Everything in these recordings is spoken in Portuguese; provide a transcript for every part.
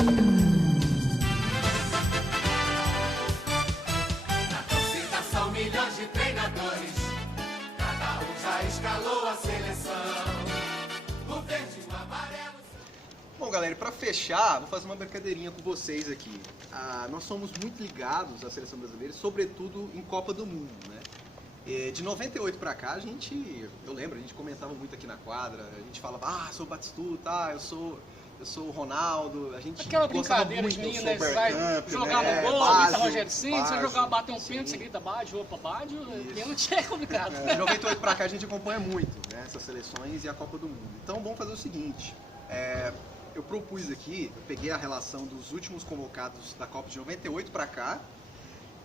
Na torcida são milhões de treinadores, cada um já escalou a seleção. O verde e o amarelo. Bom, galera, para fechar, vou fazer uma brincadeirinha com vocês aqui. Nós somos muito ligados à seleção brasileira, sobretudo em Copa do Mundo, né? De 98 pra cá, eu lembro, a gente comentava muito aqui na quadra, a gente falava, sou o Batistuta, eu sou o Ronaldo, a gente aquela gostava brincadeira muito, de menino, eu né? sou Você vai Bergkamp, jogar né? no gol, Básio, grita Rogério Ceni, você Básio, jogar, bater um sim. pênalti, você grita Bádio, opa, Bádio, pênalti é complicado. De 98 pra cá a gente acompanha muito, né, essas seleções e a Copa do Mundo. Então vamos fazer o seguinte, eu propus aqui, eu peguei a relação dos últimos convocados da Copa de 98 pra cá,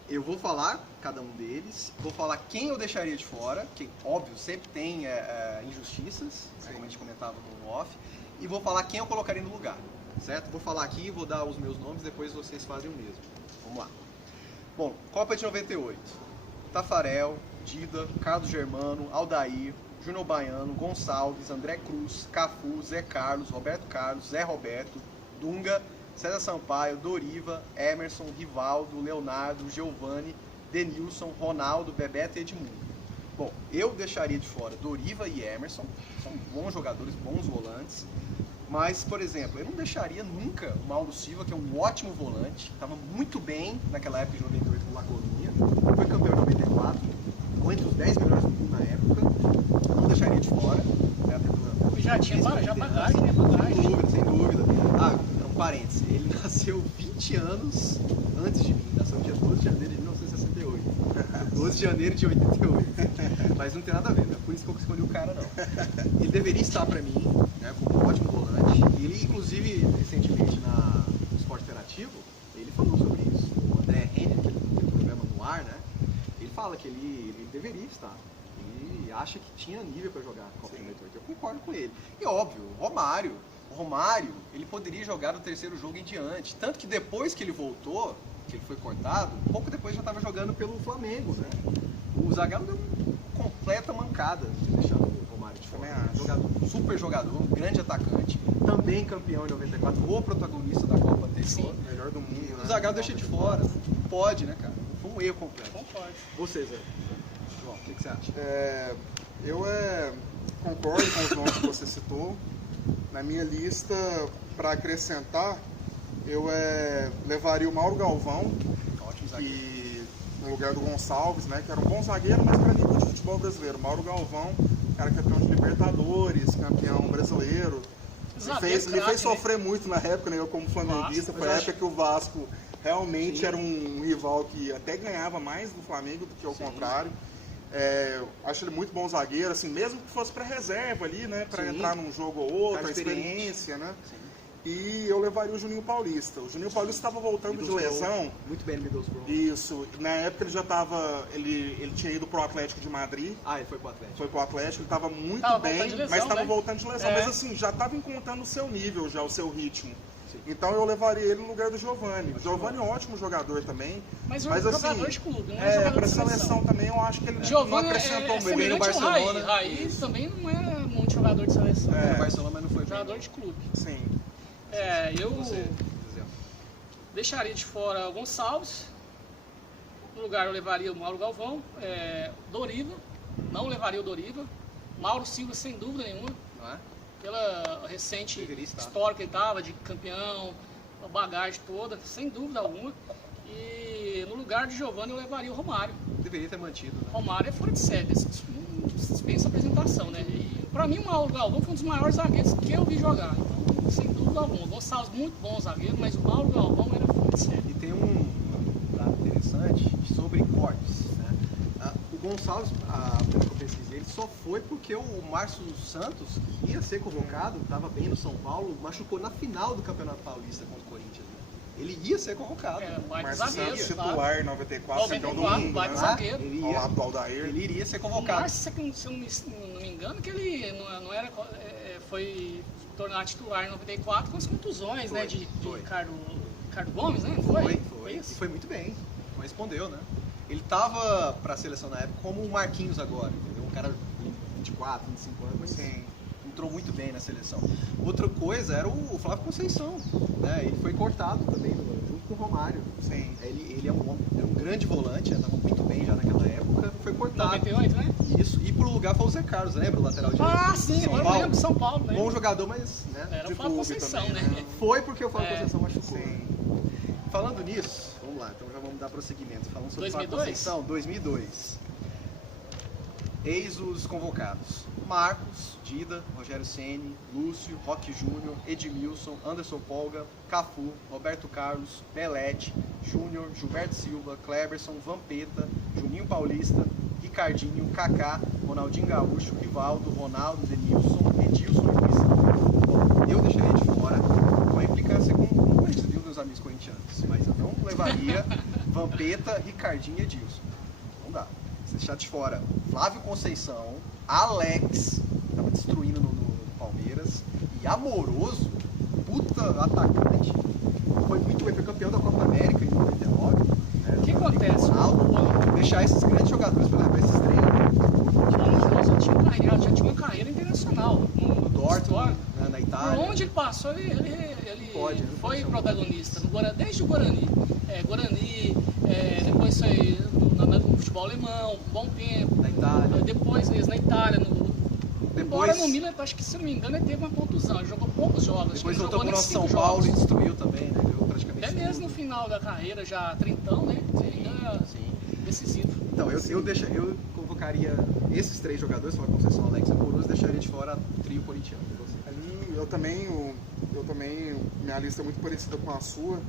eu vou falar cada um deles, vou falar quem eu deixaria de fora, que óbvio sempre tem injustiças, como a gente comentava no off, e vou falar quem eu colocaria no lugar, certo? Vou falar aqui, vou dar os meus nomes, depois vocês fazem o mesmo. Vamos lá. Bom, Copa de 98. Tafarel, Dida, Carlos Germano, Aldair, Júnior Baiano, Gonçalves, André Cruz, Cafu, Zé Carlos, Roberto Carlos, Zé Roberto, Dunga, César Sampaio, Doriva, Emerson, Rivaldo, Leonardo, Giovani, Denilson, Ronaldo, Bebeto e Edmundo. Bom, eu deixaria de fora Doriva e Emerson, são bons jogadores, bons volantes, mas, por exemplo, eu não deixaria nunca o Mauro Silva, que é um ótimo volante, estava muito bem naquela época de 98 com o La Coruña, foi campeão em 94, ficou entre os 10 melhores do mundo na época, não deixaria de fora. Já tinha bagagem, né? Bagagem. Sem dúvida. Parênteses, ele nasceu 20 anos antes de mim, nasceu dia 12 de janeiro de 1968, 12 de janeiro de 88, mas não tem nada a ver, não é por isso que eu escolhi o cara não. Ele deveria estar pra mim, né, como um ótimo volante, ele inclusive recentemente no Esporte Interativo, ele falou sobre isso, o André Henrique, que tem um programa no ar, né, ele fala que ele deveria estar, ele acha que tinha nível pra jogar a Copa de 98, eu concordo com ele, e óbvio, o Romário, ele poderia jogar no terceiro jogo em diante. Tanto que depois que ele voltou, que ele foi cortado, pouco depois já estava jogando pelo Flamengo, né? O Zagallo deu uma completa mancada de deixar o Romário de fora. Super jogador, um grande atacante, também campeão em 94, o protagonista da Copa anterior. Melhor do mundo, né? O Zagallo deixa de fora. Não pode, né, cara? Foi um erro completo. Não pode. Você, Zé? João, o que você acha? Eu concordo com os nomes que você citou. Na minha lista, para acrescentar, eu levaria o Mauro Galvão, no lugar do Gonçalves, né, que era um bom zagueiro, mas para nível de futebol brasileiro. Mauro Galvão, cara campeão de Libertadores, campeão brasileiro. Me fez sofrer muito na época, né, eu como flamenguista. Foi a época que o Vasco realmente era um rival que até ganhava mais do Flamengo do que o contrário. Acho ele muito bom zagueiro, assim, mesmo que fosse para reserva ali, né, para entrar num jogo ou outro, a experiência, né? Sim. E eu levaria o Juninho Paulista. O Juninho Paulista estava voltando de lesão. Muito bem no Middlesbrough. Isso. Na época ele já estava, ele tinha ido pro Atlético de Madrid. Ele foi pro Atlético. Foi pro Atlético, ele estava muito bem, lesão, mas estava né? voltando de lesão. Mas assim, já estava encontrando o seu nível, já o seu ritmo. Então eu levaria ele no lugar do Giovani. O Giovani é um ótimo jogador também. Mas assim, jogador de clube, não é jogador pra de seleção também eu acho que ele não acrescentou muito. Ele no Barcelona. Raiz também não é muito jogador de seleção. No Barcelona, mas não foi jogador de clube. Sim. Eu deixaria de fora o Gonçalves. No lugar eu levaria o Mauro Galvão. Doriva, não levaria o Doriva. Mauro Silva, sem dúvida nenhuma. Não é? Pela recente história que ele estava, de campeão, a bagagem toda, sem dúvida alguma. E no lugar de Giovani eu levaria o Romário. Deveria ter mantido, né? Romário é fora de série, dispensa apresentação, né? E pra mim o Mauro Galvão foi um dos maiores zagueiros que eu vi jogar. Então, sem dúvida alguma. O Gonçalves, muito bom zagueiro, mas o Mauro Galvão era fora de série. E tem um dado interessante sobre cortes, né? O Gonçalves, pelo que eu pesquisei, ele só foi porque o Márcio Santos, que ia ser convocado, estava bem no São Paulo, machucou na final do Campeonato Paulista contra o Corinthians. Né? Ele ia ser convocado. Márcio Santos titular em 94, campeão do mundo, né? Zagueiro. Ao lado do Aldair. Ele iria ser convocado. O Márcio, se eu não me engano, que ele não era, foi tornar titular em 94 com as contusões, né? De Ricardo Gomes, né? Foi. E foi muito bem. Respondeu, né? Ele tava para a seleção na época como o Marquinhos agora, entendeu? Um cara de 24, 25 anos, mas com entrou muito bem na seleção. Outra coisa era o Flávio Conceição, né? Ele foi cortado também junto com o Romário. Sim. Ele é um grande volante, estava muito bem já naquela época, foi cortado. 98, né? Isso, e pro lugar foi o Zé Carlos, lembra? O lateral direito? Ah, sim, São eu Paulo. lembro, São Paulo, né? Bom jogador, mas né, Era de o Flávio clube Conceição, também, né? né? foi porque o Flávio É. Conceição machucou. Sim. Falando nisso, vamos lá, então já vamos dar prosseguimento. Falando sobre o Flávio 2002? Conceição, 2002. Eis os convocados: Marcos, Dida, Rogério Ceni, Lúcio, Roque Júnior, Edmilson, Anderson Polga, Cafu, Roberto Carlos, Belete, Júnior, Gilberto Silva, Cleberson, Vampeta, Juninho Paulista, Ricardinho, Kaká, Ronaldinho Gaúcho, Rivaldo, Ronaldo, Denilson, Edilson e Luiz. Bom, eu deixaria de fora com a implicância com o Corinthians, viu, meus amigos corintianos, mas eu não levaria Vampeta, Ricardinho e Edilson. Não dá. Você deixar de fora Flávio Conceição, Alex, que tava destruindo no Palmeiras, e Amoroso, puta atacante, foi muito bem, foi campeão da Copa América em 99. Né? O que acontece? Ronaldo, deixar esses grandes jogadores para levar esses três. O Amoroso já tinha uma carreira internacional. O Dortmund, né, na Por Itália. onde ele passou, ele Pode, ele foi pode. protagonista, desde o Guarani. Depois foi no futebol alemão, um bom tempo. Na Itália. Depois na Itália, embora Depois, no Milan, acho que se não me engano, ele teve uma contusão, ele jogou poucos jogos. acho que depois ele voltou jogou pro nem nosso São 5 Paulo e jogos. destruiu também, né? Ganhou praticamente Até mesmo no tudo. final da carreira, já trintão, né? Ainda Sim. decisivo. Então, eu convocaria esses três jogadores, Flávio Conceição, Alex e Amoroso, deixaria de fora o trio corintiano. E você? Ali, eu também, minha lista é muito parecida com a sua.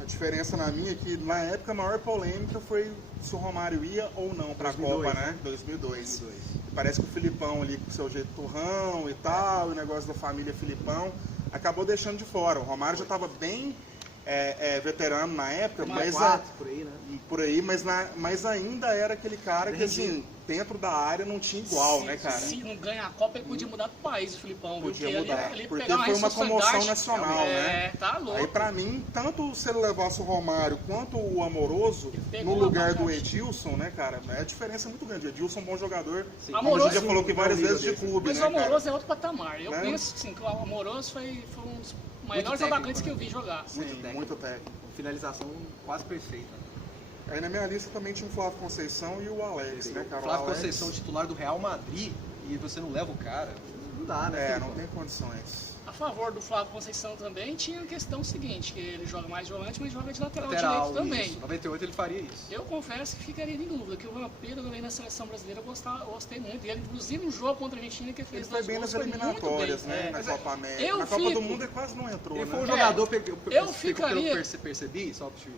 A diferença na minha é que na época a maior polêmica foi se o Romário ia ou não para a 2002, Copa, né? 2002. Parece que o Filipão ali com o seu jeito turrão e tal, o negócio da família Filipão, acabou deixando de fora. O Romário já estava bem veterano na época, mas 2004, por aí, né? por aí, mas ainda era aquele cara que assim, dentro da área não tinha igual, né, cara? Se não ganhar a Copa, ele podia mudar pro país, o Filipão. Podia viu? mudar, ele porque pegava foi uma comoção responsabilidade. nacional, né? Tá louco. Aí pra mim, tanto se ele levasse o Romário quanto o Amoroso Ele pegou no uma lugar do pancadinha. Edilson, né, cara? A diferença é muito grande. O Edilson é um bom jogador, Sim. como a Amoroso, gente já falou aqui várias é um vezes, de nível clube, Mas né, o Amoroso cara? é outro patamar. Eu Né? penso sim, que o Amoroso foi um dos maiores técnico, atacantes que né? eu vi jogar. Sim, técnico. muito técnico. Finalização quase perfeita. Aí na minha lista também tinha o Flávio Conceição e o Alex, né, cara? O Flávio Alex, Conceição, titular do Real Madrid, e você não leva o cara, não dá, né? não tem condições. A favor do Flávio Conceição também tinha a questão seguinte, que ele joga mais de volante, mas joga de lateral Lateral, direito também. isso. 98 ele faria isso. Eu confesso que ficaria em dúvida, que o Vampeta também na seleção brasileira eu gostei muito dele. Inclusive no jogo contra a Argentina que ele fez Ele foi 2 bem gols, nas foi muito eliminatórias, bem. né? Na Mas Copa América. eu Na Copa fico- do Mundo ele quase não entrou, Ele né? foi um jogador, pelo que eu ficaria- percebi, só pra te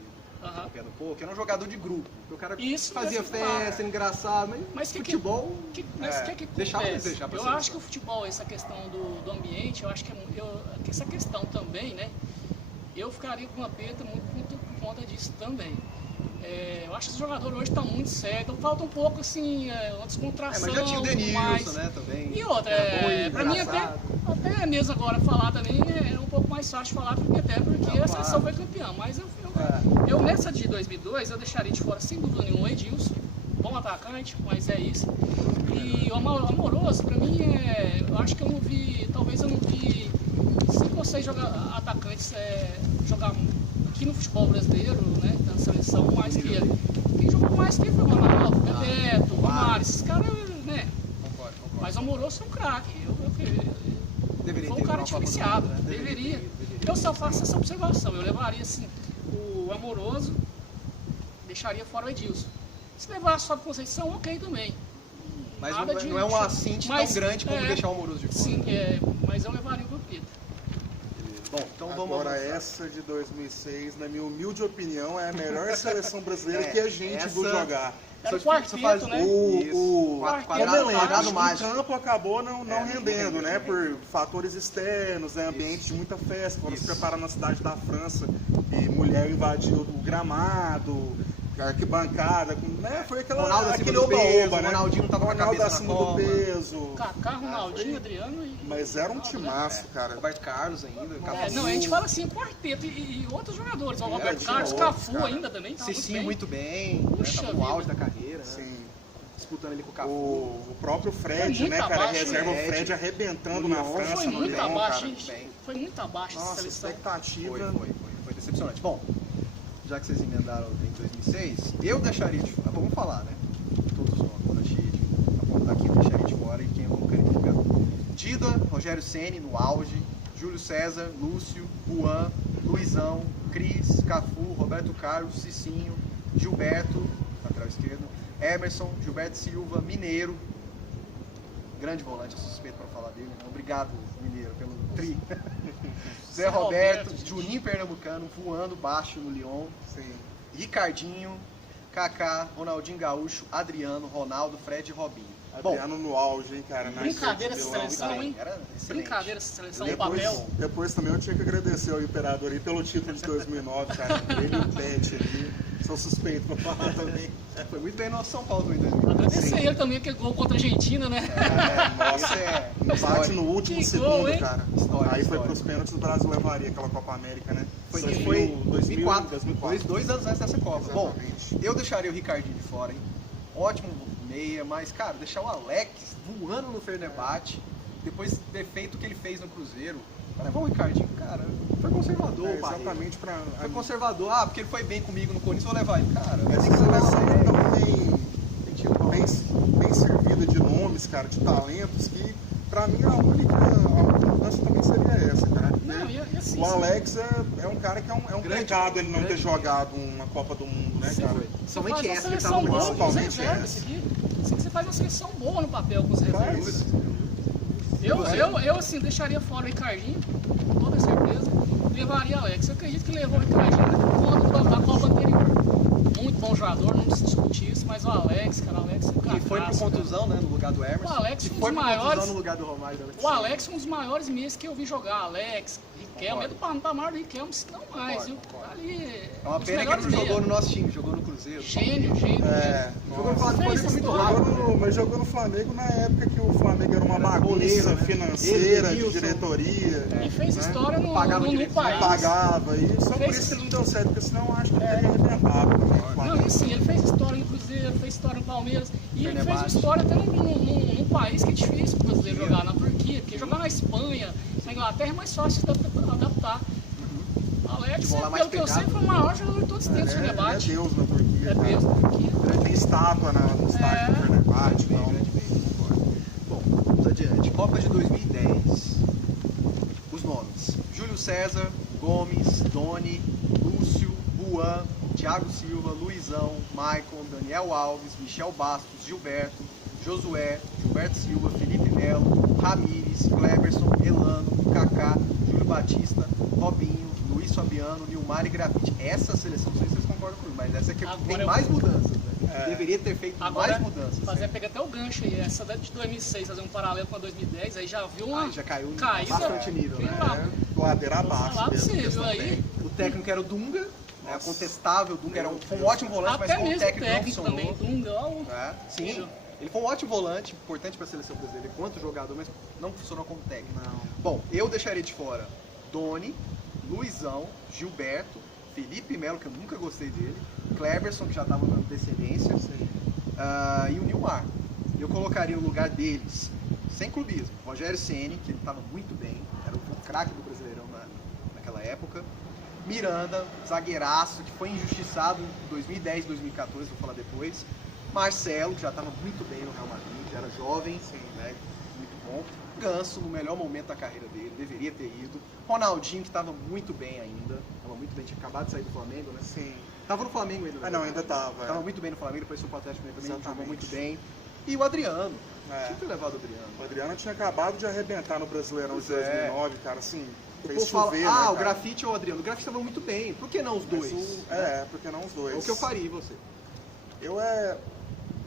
Aham. pé no pouco, era um jogador de grupo. O cara Isso, fazia mas- festa, engraçado, Mas futebol. Mas o que deixava acontece? desejar pra Eu seleção. acho que o futebol, essa questão do ambiente, eu acho que que essa questão também, né? Eu ficaria com o Vampeta muito por conta disso também. Eu acho que o jogador hoje está muito sério, então falta um pouco assim, uma descontração. Mas já tinha o tudo mais. Denilson, né, também. E outra, Era bom e pra mim engraçado. até mesmo agora falar também é um pouco mais fácil falar, porque Não, a seleção claro. foi campeã. Mas eu nessa de 2002, eu deixaria de fora sem dúvida nenhuma o Edilson, bom atacante, mas é isso. E o Amoroso, pra mim, eu acho que eu não vi, talvez eu não vi 5 ou 6 atacantes jogar aqui no futebol brasileiro, né, na seleção, mais que ele. Quem jogou mais que ele foi o Ronaldo, o Bebeto, o Romário, esses caras, né? Concordo. Mas o Amoroso é um craque. Deveria Foi ter um cara uma Copa do diferenciado. Mundo, né? Deveria. Eu só faço essa observação. Eu levaria assim, o Amoroso, deixaria fora o Edilson. Se levasse só a Conceição, ok também. Mas Nada não, de- não é um assinte mas, tão grande como deixar o Amoroso de fora. Sim, mas eu levaria o Vampeta. Bom, então vamos Agora avançar. essa de 2006, na minha humilde opinião, é a melhor seleção brasileira É, que a gente viu essa- jogar. Era o Só quarteto, faz né? O Quadrado como elenco, quadrado o mágico. campo acabou não não rendendo, rendeu, né? não Por fatores externos, né? Ambiente de muita festa, foram se Isso. preparar na cidade da França e mulher invadiu o gramado, a arquibancada, né? Foi Ronaldo acima aquele do peso, oba-oba, né? Ronaldinho tava com a Ronaldo cabeça na acima do Copa. peso. Kaká, Ronaldinho, Adriano e... Mas era um Ronaldo, né? timaço, cara. Roberto Carlos ainda. Cafu. Não, a gente fala assim, quarteto e outros jogadores. O Roberto de Carlos, outros, Cafu cara. ainda também. Tá Cicinho muito bem, né? Puxa Tava no auge vida. da carreira. Né? Sim. disputando ali com o Cafu. O próprio Foi Fred, muito né, cara? abaixo, Reserva o Fred. Fred arrebentando O na Lyon França, Foi no muito Lyon, abaixo, cara. gente. bem. Foi muito abaixo essa Nossa, seleção. expectativa. Foi decepcionante. Bom, já que vocês emendaram em 2006, eu deixaria de fora. Vamos falar, né? Todos os nomes. Vou apontar aqui, eu deixaria de fora e quem eu colocaria no lugar. Dida, Rogério Ceni no auge, Júlio César, Lúcio, Juan, Luizão, Cris, Cafu, Roberto Carlos, Cicinho, Gilberto, lateral esquerdo, Emerson, Gilberto Silva, Mineiro, grande volante, eu suspeito para falar dele. Obrigado, Mineiro, pelo tri. Zé Roberto, Juninho Pernambucano, voando baixo no Lyon. Sim. Ricardinho, Kaká, Ronaldinho Gaúcho, Adriano, Ronaldo, Fred e Robinho. Adriano no auge, hein, cara? Na Brincadeira Inter de essa Milão, seleção, cara. hein? Era excelente. Brincadeira essa seleção, o Depois, papel. depois também eu tinha que agradecer ao Imperador aí pelo título de 2009, cara. Ele e o Pet ali. Sou suspeito pra falar também. Foi muito bem no São Paulo em 2000. Agradecer ele também, aquele gol contra a Argentina, né? Nossa, Bate no último Que segundo, gol, hein? cara. História, Aí foi história. pros pênaltis, o Brasil levaria aquela Copa América, né? Foi 2004. 2004. Dois anos antes dessa Copa. Bom, Exatamente. eu deixaria o Ricardinho de fora, hein? Ótimo meia, mas, cara, deixar o Alex voando no Fenerbahçe, depois do defeito que ele fez no Cruzeiro, pra levar o Ricardinho, cara, foi conservador, É, o Barreiro. exatamente pra... Foi conservador, porque ele foi bem comigo no Corinthians, vou levar ele. Cara, Essa tem que levar seleção ele. então bem servida de nomes, cara, de talentos, que pra mim a única mudança também seria essa, cara. Não, e assim, O Alex é um cara que é um Grande, pecado ele não ter grande. jogado uma Copa do Mundo, né, Sim, cara? foi. Somente Faz uma essa que ele seleção tava no boa banco. com os principalmente reservas essa. aqui. Assim que você faz uma seleção boa no papel com os reservas. Faz. Eu assim, deixaria fora o Ricardinho, com toda certeza. Levaria Alex. Eu acredito que levou o Ricardinho por conta da Copa anterior. Muito bom jogador, não se discute isso, mas o Alex, cara, o Alex é um E foi pro cracaço, contusão, né, no lugar do Emerson. O Alex e foi um foi dos pro maiores- contusão no lugar do Romário. O Alex é um dos maiores meias que eu vi jogar. Alex, Riquelme, é do Concordo. patamar do Riquelme, se não mais, viu? Concordo. Ali, É uma os pena que ele melhores não jogou meias. no nosso time, jogou no Cruzeiro. Gênio. É, Jogou no Flamengo Fez foi muito história. rápido. mas jogou no Flamengo na época que o Flamengo era uma Era bagunça goleiro, né? financeira, Ele, de Wilson. diretoria. E fez né? história no Pagava direito, país. Pagava, e só por Fez- isso que ele não deu certo, porque senão eu acho que ele teria arrebentado. Né? Não, e assim, ele fez história no Cruzeiro, fez história no Palmeiras. E ele fez Fenerbahçe. história até num país que é difícil para o brasileiro jogar, na Turquia. Porque jogar na Espanha, na Inglaterra é mais fácil de adaptar. Alex, Futebol lá mais pelo que eu sei, pegado. foi o maior jogador de todos os tempos do Ele é debate. Deus na Turquia. É cara. Deus da Turquia. Ele tem estátua no estádio do Fenerbahçe. Bem, Então. grande bem, concordo. Bom, vamos adiante. Copa de 2010. Os nomes: Júlio César, Gomes, Doni, Lúcio, Juan, Thiago Silva, Luizão, Maicon, Daniel Alves, Michel Bastos, Gilberto, Josué, Gilberto Silva, Felipe Melo, Ramires, Cleberson, Elano, Kaká, Júlio Batista, Robinho, Luiz Fabiano, Nilmar e Grafite. Essa seleção, não sei se vocês concordam comigo, mas essa aqui Agora tem eu- mais mudanças. Né? É. Deveria ter feito Agora, mais mudanças. pegar até o gancho aí, essa da de 2006, fazer um paralelo com a 2010, aí já viu uma Aí já caiu caída bastante nível, né? pela- É, ladeira abaixo. Falar pra mesmo, você, questão viu aí? técnica. O técnico era o Dunga, né, Nossa. contestável. O Dunga era foi um Deus. ótimo volante, Até mas como mesmo o técnico não técnico funcionou. também, Dunga, ó, o- É, sim, ele foi um ótimo volante, importante para a seleção brasileira enquanto jogador, mas não funcionou como técnico. Não. Bom, eu deixaria de fora Doni, Luizão, Gilberto, Felipe Melo, que eu nunca gostei dele, Cleberson, que já estava na descendência, e o Nilmar. Eu colocaria no lugar deles, sem clubismo, Rogério Ceni, que ele estava muito bem, era o craque do Brasileirão naquela época. Miranda, zagueiraço, que foi injustiçado em 2010, 2014, vou falar depois. Marcelo, que já estava muito bem no Real Madrid, já era jovem, né, muito bom. Ganso, no melhor momento da carreira dele, deveria ter ido. Ronaldinho, que estava muito bem ainda, estava muito bem, tinha acabado de sair do Flamengo, né? Sim. Estava no Flamengo ainda. Ah, não, ainda tava. Estava muito bem no Flamengo, depois foi pro Atlético Mineiro também, jogou Exatamente. muito bem. E o Adriano, É. tinha que ter levado o Adriano. O Adriano tinha acabado de arrebentar no Brasileirão de Pois é. 2009, cara, assim, O fez povo fala, chover, né, o cara? Grafite ou o Adriano? O Grafite estava muito bem, por que não os dois? Porque não os dois. É o que eu faria, e você?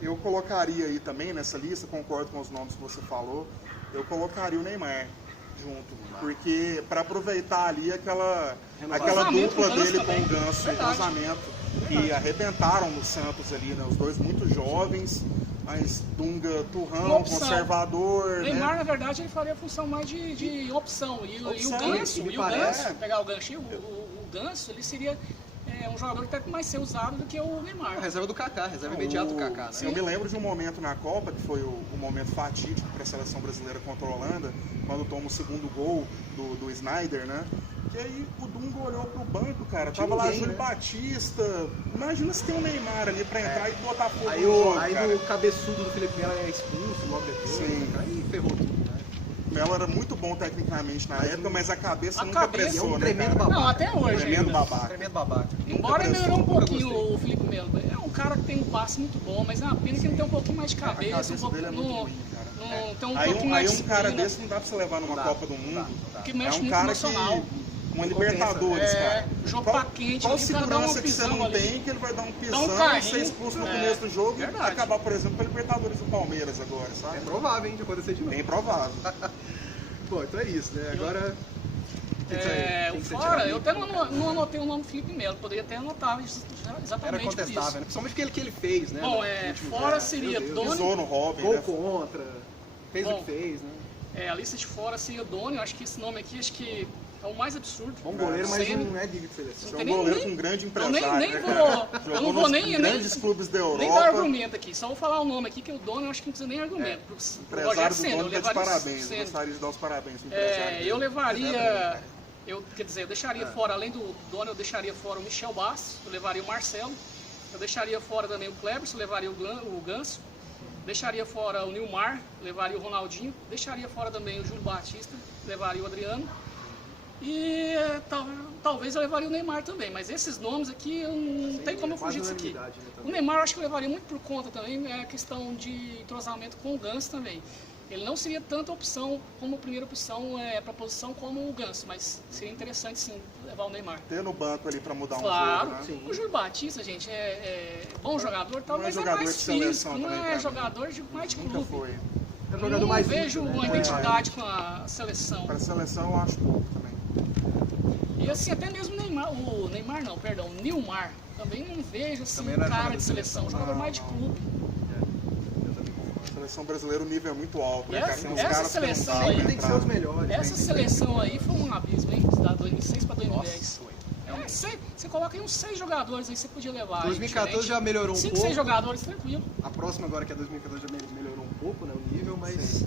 Eu colocaria aí também nessa lista, concordo com os nomes que você falou, eu colocaria o Neymar junto, porque para aproveitar ali aquela Casamento dupla com o Ganso dele com também. o Ganso, Verdade. casamento, que arrebentaram no Santos ali, né? Os dois muito jovens, mas Dunga Uma turrão, opção. conservador, Neymar, né? na verdade, ele faria a função mais de opção. E o Opção, Ganso, e me parece- pegar o gancho, o Ganso, ele seria é um jogador que até mais ser usado do que o Neymar. A reserva do Kaká, reserva imediata do Kaká, né? Eu me lembro de um momento na Copa, que foi o momento fatídico para a seleção brasileira contra a Holanda, quando toma o segundo gol do Sneijder, né? Que aí o Dunga olhou pro banco, cara, tava lá Júlio Batista. Imagina se tem um Neymar ali pra entrar e botar fogo no jogo, Aí cara. o cabeçudo do Felipe Melo é expulso logo depois. Sim. Aí ferrou tudo, né? O Melo era muito bom tecnicamente na época, mas a cabeça A nunca cabeça prestou, é um né, tremendo cara? babaca. Não, até hoje Tremendo ainda. babaca. Tremendo babaca. Embora ele prestou, melhorou um nunca pouquinho gostei. o Felipe Melo. É um cara que tem um passe muito bom, mas é uma pena que ele tem um pouquinho mais de A cabeça, cabeça um pouco dele é muito ruim, cara. tem um Aí pouquinho um mais cara disciplina, desse não dá pra você levar numa Não dá, Copa do não Mundo. dá, não dá. que É mexe um muito cara emocional. que... Uma Libertadores, cara. O jogo tá quente, Qual ali, o cara dá uma segurança que você pisão não ali. tem que ele vai dar um pisão, carrinho. ser expulso no É, começo do jogo e verdade. acabar, por exemplo, com a Libertadores do Palmeiras agora, sabe? É provável, hein, de acontecer de novo. Bem provável. Bom, então é isso, né? Agora... O quem que você fora, tira eu ali? até não anotei o nome do Felipe Melo, poderia até anotar exatamente Era por contestável, isso. né? Principalmente porque ele fez, né? Bom, no último fora jogo. seria Meu Deus. Doni. Pisou no Robin, Gol né? contra, fez o Bom, que fez, né? A lista de fora seria Doni, eu acho que esse nome aqui acho que é o mais absurdo. Bom goleiro, mas Semi. não é digno de seleção. Você é tem um nem- goleiro nem- com um grande Eu empresário, nem né, vou. cara? Eu Jogou não vou nos nem grandes clubes da nem dar Europa. argumento aqui, só vou falar o nome aqui, que o Doni eu acho que não precisa nem argumento. O Rogério empresário do Senna, eu dono tá de levaria o parabéns. Eu Senna. gostaria de dar os parabéns pro empresário dele. Eu levaria, quer dizer, eu deixaria fora, além do Doni, eu deixaria fora o Michel Bastos, eu levaria o Marcelo, eu deixaria fora também o Cleberson, levaria o Ganso, deixaria fora o Nilmar, levaria o Ronaldinho, deixaria fora também o Júlio Batista, levaria o Adriano. E talvez eu levaria o Neymar também, mas esses nomes aqui eu não tem como eu quase fugir disso aqui. unanimidade, né, O também. Neymar eu acho que eu levaria muito por conta também, é a questão de entrosamento com o Ganso também. Ele não seria tanta opção como primeira opção para a posição como o Ganso, mas seria interessante sim levar o Neymar. Ter no banco ali pra mudar um Claro, jogo, né? sim. o Júlio Batista, gente, é bom jogador, tal, Não é mas jogador mais de seleção físico, não também, pra é mim. jogador de mais de Nunca clube. foi. É um Eu jogador não mais vejo útil, né? uma identidade com a seleção. Para a seleção eu acho pouco também. E assim, até mesmo o Nilmar, também não vejo assim, Também não é cara jogador de de seleção, seleção, jogador não, mais de não. clube. A seleção brasileira o nível é muito alto, né, Essa- cara? Tem uns essa caras que não seleção dá aí pra Tem que ser entrar. os melhores. Essa seleção aí foi um abismo, hein? Da 2006 para 2010. Nossa, foi. Você coloca aí uns 6 jogadores aí, você podia levar. aí, 2014 diferente. já melhorou um 5, pouco. 6 jogadores, tranquilo. A próxima agora, que é 2014, já melhorou um pouco, né, o nível, mas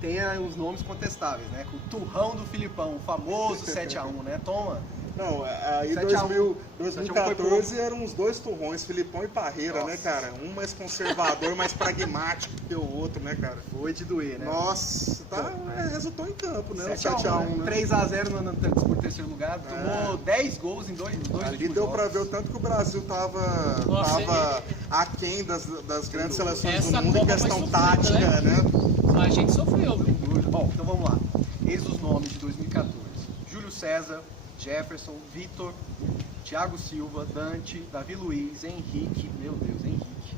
tem uns nomes contestáveis, né? O turrão do Filipão, o famoso 7x1, né? Toma. Não, aí 7x1 2014 eram uns dois turrões, Filipão e Parreira, né, Nossa. cara? Um mais conservador, mais pragmático que o outro, né, cara? Foi de doer, né? Nossa, resultou em campo, né? O 7x1, 7x1, né? 3x0 na disputa do terceiro lugar, tomou 10 gols em dois Ali últimos deu jogos. pra ver o tanto que o Brasil tava Nossa, aquém das grandes seleções Essa do mundo em Copa foi questão sofrida, tática, né? A gente sofreu, viu? Bom, então vamos lá. Eis os nomes de 2014. Júlio César, Jefferson, Vitor, Thiago Silva, Dante, Davi Luiz, Henrique, meu Deus, Henrique,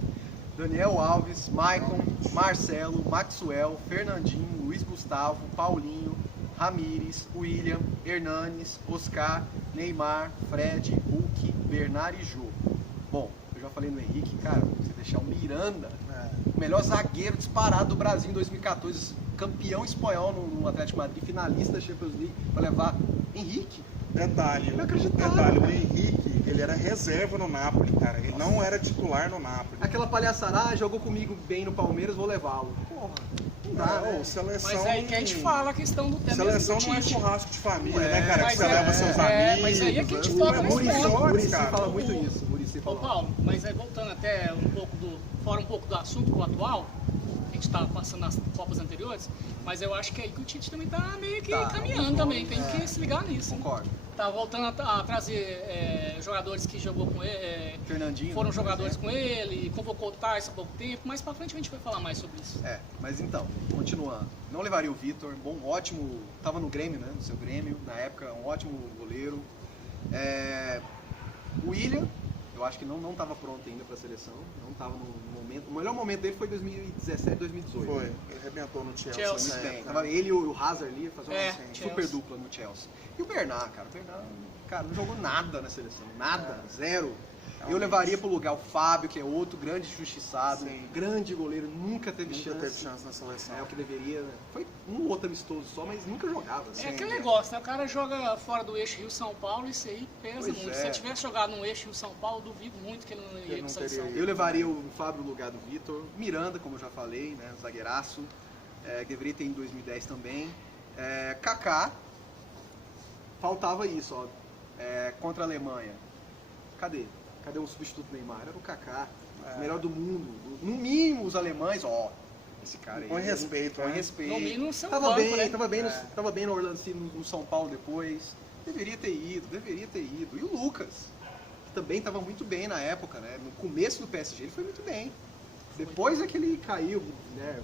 Daniel Alves, Maicon, Marcelo, Maxwell, Fernandinho, Luiz Gustavo, Paulinho, Ramires, William, Hernanes, Oscar, Neymar, Fred, Hulk, Bernard e Jô. Bom, eu já falei no Henrique, cara, você deixar o Miranda, o melhor zagueiro disparado do Brasil em 2014, campeão espanhol no Atlético Madrid, finalista da Champions League, para levar Henrique. Detalhe, o Henrique, ele era reserva no Napoli, cara. Ele não era titular no Napoli. Aquela palhaçada, jogou comigo bem no Palmeiras, vou levá-lo. Porra, não dá, né? Seleção... Mas aí que a gente fala a questão do tempo. Seleção não é churrasco de família, né, cara? Que mas você leva seus amigos. mas aí é que a gente né? toca nesse Muricy, ponto. Muricy cara. fala muito isso. Muricy Ô fala. Paulo, mas aí voltando até fora um pouco do assunto pro atual, a gente tá passando nas Copas anteriores, mas eu acho que é aí que o Tite também tá meio que Tá, caminhando também, tem que se ligar nisso. Concordo. Tá voltando a trazer jogadores que jogou com ele, Fernandinho. foram por jogadores exemplo. com ele, convocou o Tyson há pouco tempo, mais pra frente a gente vai falar mais sobre isso. Mas então, continuando. Não levaria o Vitor, bom, ótimo, tava no Grêmio, né, no seu Grêmio, na época, um ótimo goleiro. O William, eu acho que não estava pronto ainda para a seleção, não estava no momento. O melhor momento dele foi 2017, 2018. Foi, né? ele arrebentou no Chelsea. Chelsea. Muito né? bem. Tava ele e o Hazard ali fazendo É, uma Chelsea. super dupla no Chelsea. E o Bernard, cara, não jogou nada na seleção, nada, zero. Eu levaria pro lugar o Fábio, que é outro grande injustiçado, Sim. grande goleiro, nunca teve Nunca chance. teve chance na seleção. É o que deveria, né? Foi um outro amistoso só, mas nunca jogava. É assim. aquele negócio, né? O cara joga fora do eixo Rio-São Paulo, isso aí pesa Pois muito. é. Se ele tivesse jogado no eixo Rio-São Paulo, duvido muito que ele não ia não pra seleção. teria Eu levaria o Fábio no lugar do Vitor, Miranda, como eu já falei, né? Zagueiraço. Deveria ter em 2010 também. Kaká, faltava isso, ó. Contra a Alemanha. Cadê? Cadê o substituto do Neymar? Era o Kaká, o melhor do mundo. No mínimo, os alemães, ó. Esse cara aí. Põe respeito, põe né? respeito. No mínimo, no seu Tava banco, bem, né? tava bem no Orlando City, no São Paulo depois. Deveria ter ido. E o Lucas, que também estava muito bem na época, né? No começo do PSG ele foi muito bem. Depois é que ele caiu, né?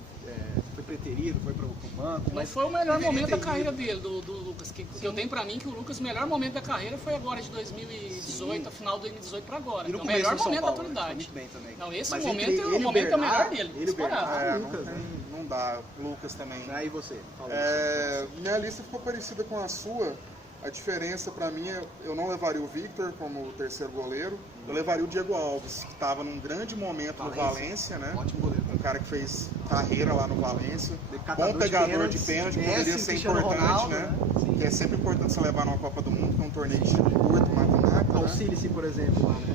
Foi preterido, foi pro banco. Não Mas foi o melhor deveria momento ter da ido. carreira dele, do Lucas. Que eu tenho pra mim que o Lucas, o melhor momento da carreira foi agora de 2018, Sim. a final de 2018 pra agora. E no É o começo melhor do São momento da Paulo, né? Foi atualidade. muito bem também. Não, esse Mas momento entre é o ele e momento Bernard, melhor dele, ele e disparado. Bernard, Não, Lucas, né? não dá. Lucas também. Aí você, fala Minha lista ficou parecida com a sua. A diferença pra mim é eu não levaria o Victor como terceiro goleiro. Eu levaria o Diego Alves, que estava num grande momento no Valência, né? Ótimo goleiro. Um cara que fez carreira lá no Valência. Catador Bom de pegador de pênaltis, pênalti, Messi, poderia ser Cristiano importante, Ronaldo, né? Sim. Que é sempre importante você levar numa Copa do Mundo, que é um torneio de curto, mata-mata. Né? Auxílio-se, por exemplo, lá, né?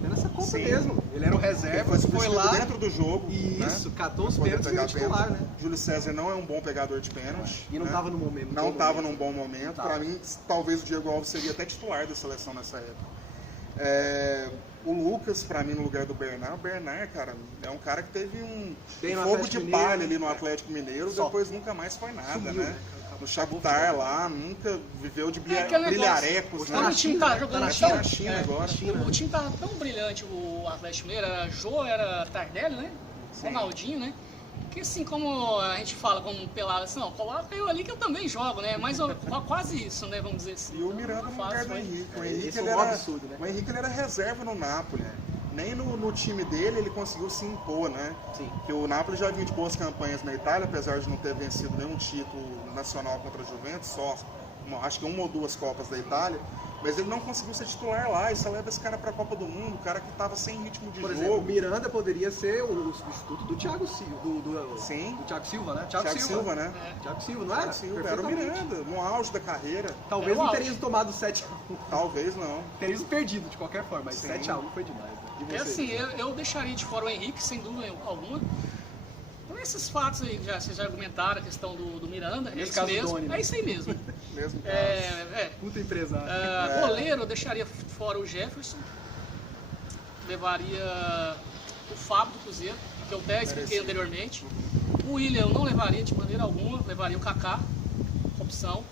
Até nessa Copa Sim. mesmo. Ele era o Ele reserva, foi foi substituído lá. dentro do jogo. Isso, né? catou os Pra poder pênaltis e pegar virou titular, pênalti. né? Júlio César não é um bom pegador de pênalti. E não né? estava no momento. Não estava num bom momento. Tava. Para mim, talvez o Diego Alves seria até titular da seleção nessa época. O Lucas, para mim, no lugar do Bernard. O Bernard, cara, é um cara que teve um Bem no fogo Atlético de Mineiro, palha ali no Atlético Mineiro, Só. depois nunca mais foi nada, Sumiu, né? né? No Shakhtar lá, nunca viveu de aquele brilharecos, negócio. né? Quando o time tá jogando na tão- China, na China é, agora. O time tava tão brilhante, o Atlético Mineiro, era Jô, era Tardelli, né? Sim. Ronaldinho, né? Que assim, como a gente fala como pelado, assim, ó, coloca eu ali que eu também jogo, né? Mas quase isso, né? Vamos dizer assim. E o Então, Miranda não no faz, lugar do foi. Henrique. O Esse Henrique, é um ele era, absurdo, né? o Henrique ele era reserva no Napoli. Nem no time dele ele conseguiu se impor, né? Sim. Porque o Napoli já vinha de boas campanhas na Itália, apesar de não ter vencido nenhum título nacional contra a Juventus, só acho que uma ou duas Copas da Itália. Mas ele não conseguiu ser titular lá, e só leva esse cara pra Copa do Mundo, o cara que tava sem ritmo de Por jogo. exemplo, o Miranda poderia ser o substituto do Thiago Silva. Sim. Do Thiago Silva, né? Thiago Silva, né? Thiago Silva, não era? Thiago Silva, era o Perfeitamente. Miranda, no auge da carreira. Talvez É o não auge. teríamos tomado 7x1. Talvez não. Teríamos perdido de qualquer forma, mas Sim. 7x1 foi demais. Né? E É você? assim, eu deixaria de fora o Henrique, sem dúvida alguma. Por esses fatos aí, vocês já argumentaram a questão do Miranda, é Nesse isso caso, mesmo. Doni, né? É isso aí mesmo. Mesmo caso. Puta empresário. Goleiro, eu deixaria fora o Jefferson. Levaria o Fábio do Cruzeiro, que eu até expliquei anteriormente. O William eu não levaria de maneira alguma, levaria o Kaká, opção.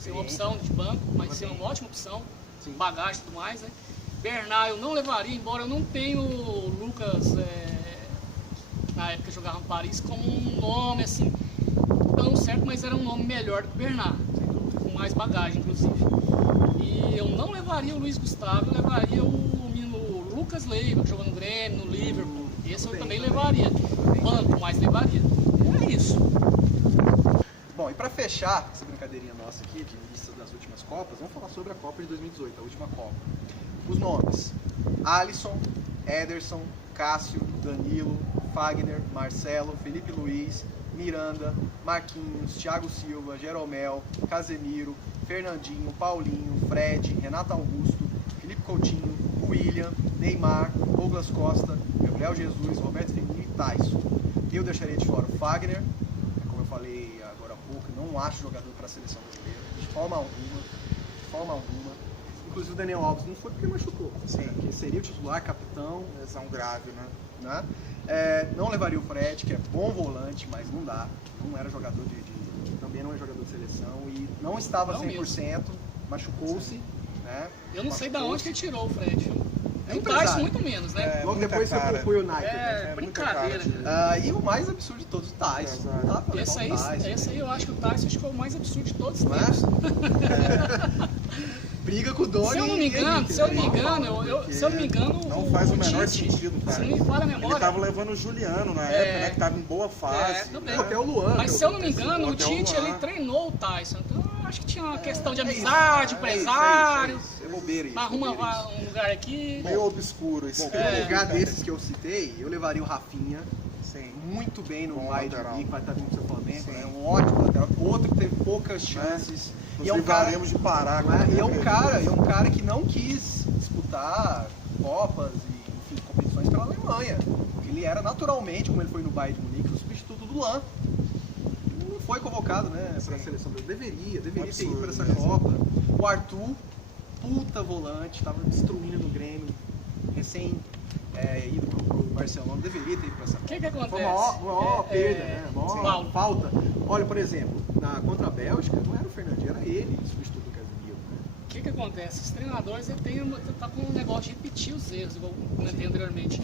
Ser uma opção de banco, mas ser uma ótima opção. Sim. Bagagem e tudo mais, né? Bernard eu não levaria, embora eu não tenha o Lucas, na época que jogava no Paris, como um nome assim, tão certo, mas era um nome melhor do que o Bernard, com mais bagagem, inclusive. E eu não levaria o Luiz Gustavo, eu levaria o menino Lucas Leiva, que jogou no Grêmio, no Liverpool. Esse eu Bem, também bem. levaria. Banco, mas levaria. É isso. Bom, e pra fechar essa brincadeirinha nossa aqui, de lista das últimas Copas, vamos falar sobre a Copa de 2018, a última Copa. Os nomes: Alisson, Ederson, Cássio, Danilo, Fagner, Marcelo, Felipe Luiz, Miranda, Marquinhos, Thiago Silva, Jeromel, Casemiro, Fernandinho, Paulinho, Fred, Renato Augusto, Felipe Coutinho, William, Neymar, Douglas Costa, Gabriel Jesus, Roberto Firmino e Tyson. Eu deixaria de fora o Fagner, como eu falei agora há pouco, não acho jogador para a seleção brasileira, de forma alguma, de forma alguma. Inclusive o Daniel Alves não foi porque machucou, Sim. porque seria o titular, capitão, Lesão grave, né? né? Não levaria o Fred, que é bom volante, mas não dá, não era jogador também não é jogador de seleção e não estava Não 100%, machucou-se, né? Eu não sei de onde que ele tirou o Fred. viu? É O empresário. Tyson muito menos, né? É, Logo muita depois cara. foi o United, É, né? muita brincadeira. cara E o mais absurdo de todos, o Tyson. Exato. Não dá pra levar Esse o aí, Tyson. esse aí eu acho que o Tyson acho que foi o mais absurdo de todos os Não é? tempos. Briga com o Doni. Se eu não me e engano, Henrique, se eu não né? me engano, se eu não me engano, Não faz o menor Tite, sentido, cara. se não me falha a Ele memória, tava levando o Juliano na época, né? Que tava em boa fase. também. Até o Luan. mas que se eu não me aconteceu. engano, o até o Tite Luan. ele treinou o Tyson. Então eu acho acho que tinha uma questão de amizade, empresário. É bobeira isso. Arruma bobeira isso. um lugar aqui. Meio obscuro isso. Bom, no lugar desses que eu citei, eu levaria o Rafinha. Sim. Muito bem no Bom Bayern de lateral. Munique, vai estar vindo pro seu Flamengo, Sim. né? Um ótimo lateral. Outro que teve poucas chances. Nos E é um cara, livraremos de parar. não é? E é um cara que não quis disputar Copas e, enfim, competições pela Alemanha. Ele era naturalmente, como ele foi no Bayern de Munique, o substituto do Lan. Não foi convocado, né, para a seleção brasileira. Deveria ter ido para essa Absurdo, Copa. O Arthur, puta volante, estava destruindo no Grêmio, recém ido pro Barcelona, deveria ter ido para essa Copa. O que acontece? Foi uma maior perda, né? Maior Paulo. falta. Olha, por exemplo, contra a Bélgica, não era o Fernandinho, era ele, o substituto do Casemiro. Né? O que acontece? Os treinadores tá com um negócio de repetir os erros, igual eu comentei anteriormente.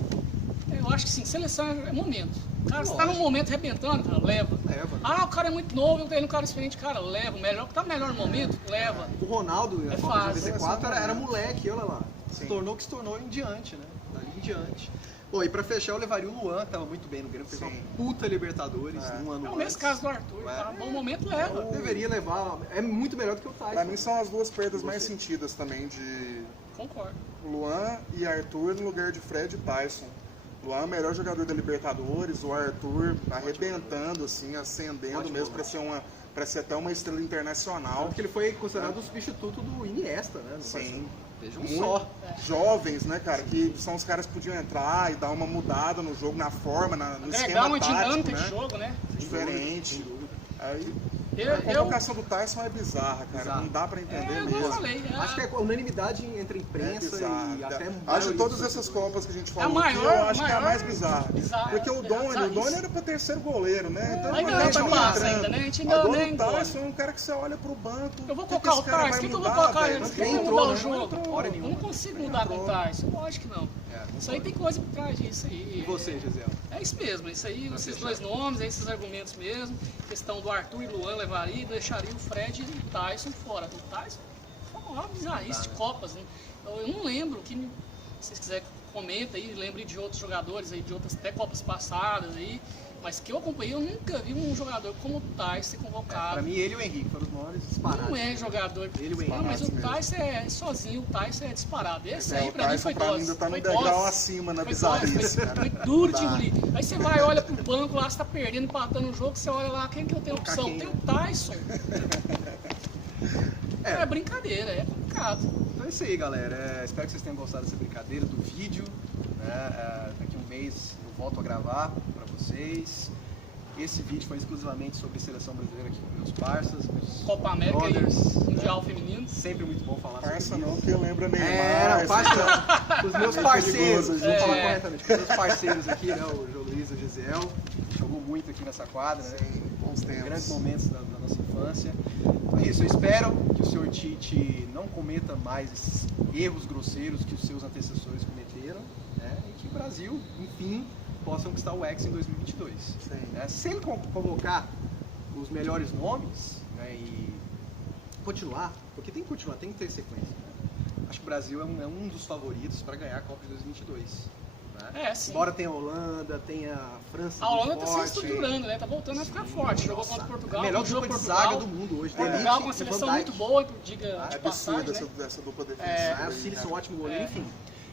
Eu acho que sim, seleção é momento. Cara, você tá num momento arrebentando, cara, leva. Leva. Ah, o cara é muito novo, eu tenho um cara experiente, cara, leva. Tá no melhor momento, leva. O Ronaldo, na Copa de fácil. 94, era moleque, olha lá. Se Sim. tornou o que se tornou em diante, né? Dali em diante. Bom, e pra fechar, eu levaria o Luan, que tava muito bem no Grêmio, fez uma Sim. puta Libertadores, um ano É o antes. mesmo caso do Arthur, tá? Bom momento, leva. Deveria levar, é muito melhor do que o Tyson. Pra mim são as duas perdas mais Você. sentidas também, de Concordo. Luan e Arthur no lugar de Fred e Tyson. Luan é o melhor jogador da Libertadores, o Arthur arrebentando, assim, ascendendo Ótimo mesmo para ser até uma estrela internacional. Porque ele foi considerado o substituto do Iniesta, né? no Sim. Barcelona. Veja um Muito só. jovens, né, cara, que são os caras que podiam entrar e dar uma mudada no jogo, na forma, no Agregar esquema uma tático, dinâmica né? de jogo, né? Diferente. Aí, Eu- a convocação do Tyson é bizarra, cara. Bizarro. Não dá pra entender É, mesmo. eu falei. Acho que é unanimidade entre a É imprensa bizarro. e até Acho que todas essas Copas que a gente falou aqui, maior- eu acho que é a maior mais bizarra. bizarra. Porque o Doni Bizarrice. era pra terceiro goleiro, né? Então Ainda não não dá tinha pra passe entrar. ainda, né? A gente ainda Agora nem o Tyson é um cara que você olha pro banco. Eu vou o colocar o esse cara Tyson, o vai que eu vou mudar, colocar velho? ele? Não Por tem que eu vou entrou, mudar o né? jogo? Não entrou, hora Eu nenhuma. não consigo mudar com o Tyson, lógico que não. Isso aí tem coisa por trás disso aí. E você, Gisele? É isso mesmo, isso aí, Pra esses fechar. dois nomes, esses argumentos mesmo. Questão do Arthur e Luan levaria e deixaria o Fred e o Tyson fora. O Tyson foi uma maior bizarrice de Copas, né? Eu não lembro, se vocês quiserem comenta aí, lembre de outros jogadores aí, de outras até Copas passadas aí. Mas que eu acompanhei, eu nunca vi um jogador como o Tyson ser convocado. Pra mim, ele e o Henrique foram os maiores disparados. Não é jogador. Ele e o Não, mas o mesmo. Tyson é sozinho, o Tyson é disparado. Esse É, aí o pra mim Tyson foi pra mim dose. ainda tá no Foi degrau dose. acima na Foi bizarrice, dose, foi- cara. foi duro de Dá. engolir. Aí você vai, olha pro banco lá, você tá perdendo, empatando o jogo, você olha lá, quem que eu tenho opção? Caquinho. Tem o Tyson. É brincadeira, é complicado. Então é isso aí, galera. Espero que vocês tenham gostado dessa brincadeira, do vídeo. Né? Daqui a um mês eu volto a gravar pra vocês. Esse vídeo foi exclusivamente sobre seleção brasileira aqui com meus parceiros, meus Copa América brothers, e Mundial né? Feminino. Sempre muito bom falar Parça sobre não, isso. porque lembra Neymar. Não, parça, os meus É parceiros, perigoso, vamos falar é. corretamente, os meus parceiros aqui, né, o João Luiz e o Gisel, jogou muito aqui nessa quadra, né, Sim, bons tempos. grandes momentos da nossa infância. Então é isso, eu espero que o senhor Tite não cometa mais esses erros grosseiros que os seus antecessores cometeram, né, e que o Brasil, enfim, possa conquistar o Hexa em 2022. Sim. Né? Se ele convocar os melhores nomes, né, e continuar, porque tem que continuar, tem que ter sequência. Né? Acho que o Brasil é um dos favoritos para ganhar a Copa de 2022. Né? É, sim. Embora tenha a Holanda, tenha a França. A Holanda tá se forte. estruturando, né? Tá voltando a ficar forte. Jogou contra Portugal. A melhor jogou dupla de Portugal. zaga do mundo hoje. Portugal Elite, com uma seleção Van Dijk. muito boa, diga É de absurda passagem, né? essa dupla defensiva. É, O aí, Cílio, cara. ótimo goleiro, É. enfim.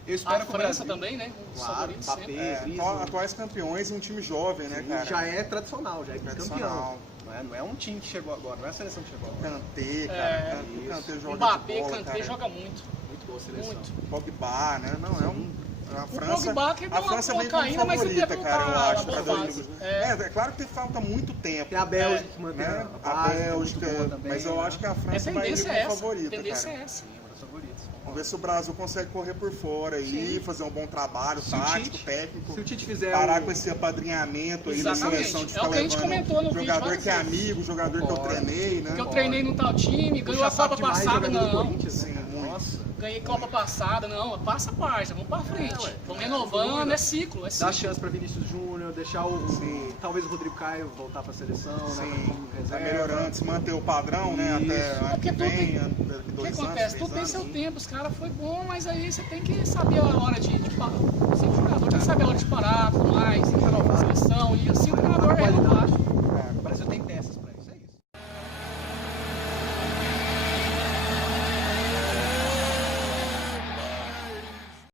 Eu espero A que o França Brasil, também, né? Um dos claro, favoritos Mbappé, sempre. Griezmann, Atuais campeões e um time jovem, né, cara? já é tradicional, já é campeão. Tradicional. Não é um time que chegou agora, não é a seleção que chegou agora. Kanté, cara. É. O Kanté joga Mbappé, de bola, Kanté cara. joga muito. Muito boa a seleção. Muito. Pogba, né? Não, é um... A França, Pogba que deu a uma França vem como caída, mas ele favorita, deve cara, eu voltar acho, a boa pra fase. 2022. É. É claro que falta muito tempo. Tem a Bélgica que mantém Né? a A base, Bélgica, muito boa também, mas eu né? acho que a É França vai vir tendência como é essa. favorita, Tendência cara. é essa. Sim, uma das favoritas. Vamos ver se o Brasil consegue correr por fora aí, fazer um bom trabalho Se o tático, Tite- técnico. Se o Tite fizer Parar o- com esse apadrinhamento aí da Exatamente. seleção de É ficar o que a gente levando comentou no vídeo jogador várias que é vezes. amigo, jogador que eu Concordo. treinei, né? Porque eu treinei num tal time, ganhou a puxa saco Copa demais passada, jogador do não. Corinthians, né, Sim, cara? muito. Nossa. Ganhei Copa passada, não. Passa a página, vamos pra frente. ué. Vamos renovando, é ciclo, é Dá ciclo. chance pra Vinícius Júnior, deixar Sim. talvez o Rodrigo Caio voltar pra seleção, né? Sim, como tá reserva. melhorando, se manter o padrão, né? Isso. Até ano Porque que tudo vem, tem- ano, O que 2 anos, acontece? 3 Tudo tem anos. seu tempo, os caras foi bom, mas aí você tem que saber a hora de parar. Sempre o jogador tem que saber a hora de parar, tudo mais, seleção, e assim o treinador é renovado.